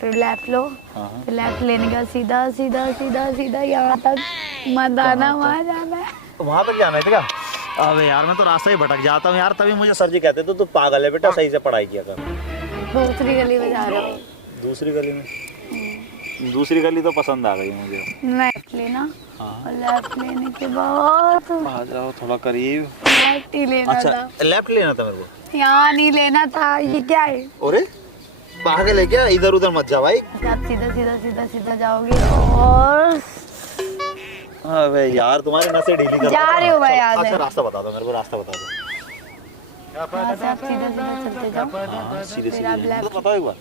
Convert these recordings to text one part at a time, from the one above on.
फिर लेफ्ट लो, हाँ। फिर लेफ्ट लेने का सीधा सीधा सीधा सीधा यहाँ तक मत आना, वहाँ जाना है। वहाँ तक जाना है क्या? अबे यार मैं तो रास्ता ही भटक जाता हूँ यार, तभी मुझे सर जी कहते थे तू पागल है बेटा, सही से पढ़ाई किया कर। दूसरी गली में जा रहा हूँ। दूसरी गली में? दूसरी गली तो पसंद आ गई मुझे। लेफ्ट लेना, हाँ। और लेफ्ट लेने के बाद आ जाओ थोड़ा करीब। लेफ्ट ही लेना अच्छा था। लेफ्ट लेना था मेरे को? यहाँ नहीं लेना था, ये क्या है? अरे पागल है क्या? इधर उधर मत जा भाई। आप सीधा सीधा सीधा सीधा जाओगे और अबे यार तुम्हारी नसें ढीली कर जा रही हूँ मैं यहाँ से। अच्छा रास्ता बता दो मेरे को, रास्ता बता दो। यहाँ से आप सीधा सीधा चलते जाओ। हाँ, सीधे फिर आप सीधे लेफ्ट। तो बताओ एक बार।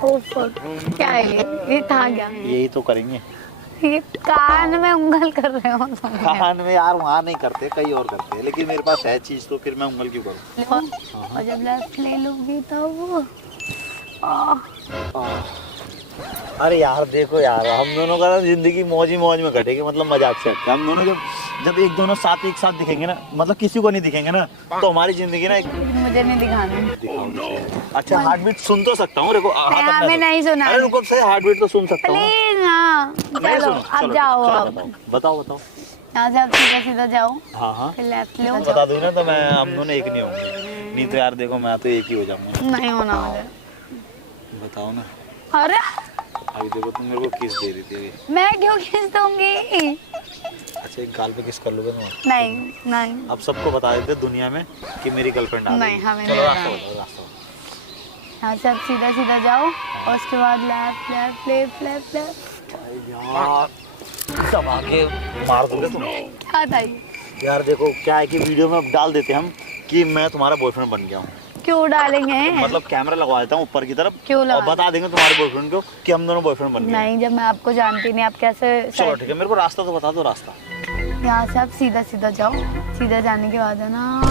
ओह क्या है ये था क्या? यही तो करेंगे। ये कान में उंगल कर रहे हो तुम। कान में यार वहाँ नहीं करते, कहीं और करते हैं, लेकिन मेरे पास है चीज तो फिर मैं उंगल क्यों करूँ? और जब लेफ्ट ले लोगी तब अरे यार देखो यार, हम दोनों का ना जिंदगी मौज ही मौज में कटेगी, मतलब मजाक से हटके। हम दोनों जब एक दोनों साथ एक साथ दिखेंगे ना, मतलब किसी को नहीं दिखेंगे ना, तो हमारी जिंदगी ना एक मुझे नहीं दिखाना। दिखाओ। अच्छा हार्ट बीट सुन तो सकता हूँ, देखो हमें नहीं सुना। अरे रुको सही, हार्ट बीट तो सुन सकता हूँ। प्लीज ना, चलो अब जाओ। अब बताओ बताओ। यहाँ से आप सीधा सीधा जाओ। हाँ हाँ फिर लेफ्ट लो। बता दूँ ना तो मैं, हम दोनों एक नहीं होंगे। नहीं तो यार देखो मैं तो एक ही हो जाऊंगा। नहीं होना मुझे। बताओ ना। अरे अभी देखो तुम मेरे को किस दे रही थी अभी। मैं क्यों खींच दूंगी? अच्छा एक गाल पे किस कर लोगे तुम? नहीं नहीं अब सबको बता देते दुनिया में कि मेरी गर्लफ्रेंड आ गई। नहीं, हमें चलो नहीं रास्ता बताना। बताओ, रास्ता बताओ। यहाँ से आप सीधा सीधा जाओ और उसके बाद left left left left left. यार दबा के मार दोगे तुम। क्या था ये? यार देखो क्या है कि वीडियो में अब डाल देते हम कि मैं तुम्हारा बॉयफ्रेंड बन गया हूँ। क्यों डालेंगे? मतलब कैमरा लगवा देता हूँ ऊपर की तरफ, क्यों और लगा? बता देंगे तुम्हारे बॉयफ्रेंड को कि हम दोनों बॉयफ्रेंड बन गए। नहीं, जब मैं आपको जानती नहीं, आप कैसे? चलो ठीक है, मेरे को रास्ता तो बता दो, रास्ता। यहाँ से आप सीधा सीधा जाओ। सीधा जाने के बाद है ना,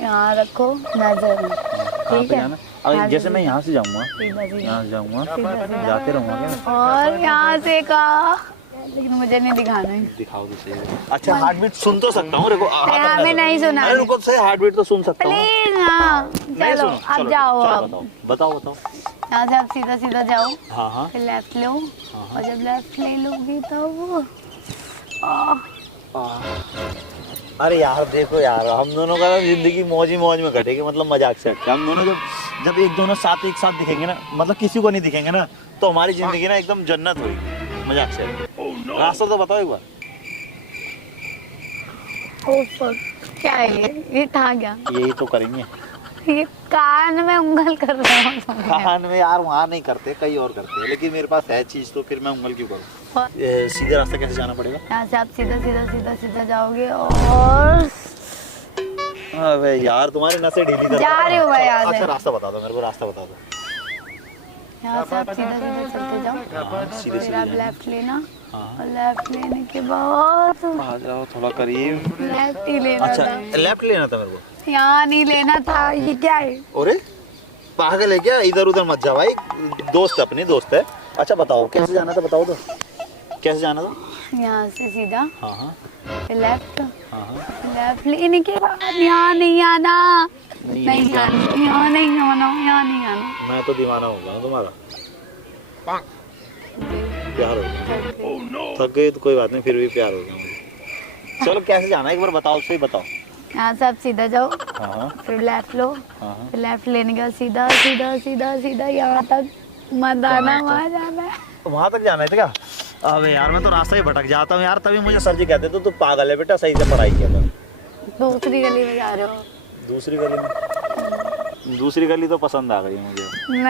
यहाँ रखो नजर। कहाँ ठीक पे है? जाना? अरे जैसे मैं यहाँ से जाऊँगा, सीधा सीधा यहाँ से जाऊँगा, सीधा सीधा। जाते रहूँगा क्या? और यहाँ से कहा, लेकिन मुझे नहीं दिखाना है। दिखाओ तो सही। अच्छा हार्ट बीट सुन तो सकता हूँ, देखो हमें नहीं सुना। अरे रुको सही, हार्ट बीट तो सुन सकता हूँ। प्लीज ना, नहीं चलो सुनो, अब जाओ। चलो, अब बताओ बताओ। यहाँ से आप सीधा सीधा जाओ। हाँ हाँ फिर लेफ्ट लो, हाँ। और जब लेफ्ट ले लोगी तब अरे यार देखो यार, हम दोनों का ना जिंदगी मौज ही मौज में कटेगी, मतलब मजाक से हटके। हम दोनों जब एक दोनों साथ एक साथ दिखेंगे ना, मतलब किसी को नहीं दिखेंगे ना, तो हमारी जिंदगी ना एकदम जन्नत होगी, मजाक से हटके। रास्ता तो बताओ एक बार। क्या है ये था क्या? यही तो करेंगे। ये कान में उंगल कर रहे हो तुम। कान में यार वहाँ नहीं करते, कहीं और करते हैं, लेकिन मेरे पास है चीज तो फिर मैं उंगल क्यों करूँ? सीधे रास्ता कैसे जाना पड़ेगा? यहाँ से आप सीधा सीधा सीधा सीधा जाओगे और अबे यार तुम्हारी नसें ढीली कर। जा रही हूँ मैं यहाँ से। अच्छा रास्ता बता दो मेरे को, रास्ता बता दो। यहाँ से आप सीधा सीधा चलते जाओ। हाँ, सीधे फिर आप सीधे लेफ्ट लेना, हाँ। और लेफ्ट लेने के बाद आ जाओ थोड़ा करीब। लेफ्ट ही लेना अच्छा था। लेफ्ट लेना था मेरे को? यहाँ नहीं लेना था, ये क्या है? अरे पागल है क्या? इधर उधर मत जा भाई, दोस्त अपनी दोस्त है। अच्छा बताओ कैसे जाना था, बताओ तो कैसे जाना था? यहाँ से सीधा, हाँ हाँ फिर लेफ्ट, हाँ हाँ। लेफ्ट लेने के बाद यहाँ नहीं आना। नहीं नहीं क्या? आना, यहाँ नहीं आना, यहाँ नहीं आना। मैं तो दीवाना हो गया हूँ तुम्हारा। प्यार हो गया? थक गई तो कोई बात नहीं, फिर भी प्यार हो गया मुझे। चलो कैसे जाना है एक बार बताओ, सही बताओ। यहाँ से आप सीधा जाओ, हाँ हाँ फिर लेफ्ट लो, हाँ हाँ। फिर लेफ्ट लेने का सीधा सीधा सीधा सीधा यहाँ तक मत आना, वहाँ जाना है। वहाँ तक जाना है क्या? अबे यार मैं तो रास्ता ही भटक जाता हूँ यार, तभी मुझे सर जी कहते थे तू पागल है बेटा, सही से पढ़ाई किया कर। दूसरी गली में जा रहे हो? दूसरी गली में? दूसरी गली तो पसंद आ गई मुझे। नहीं।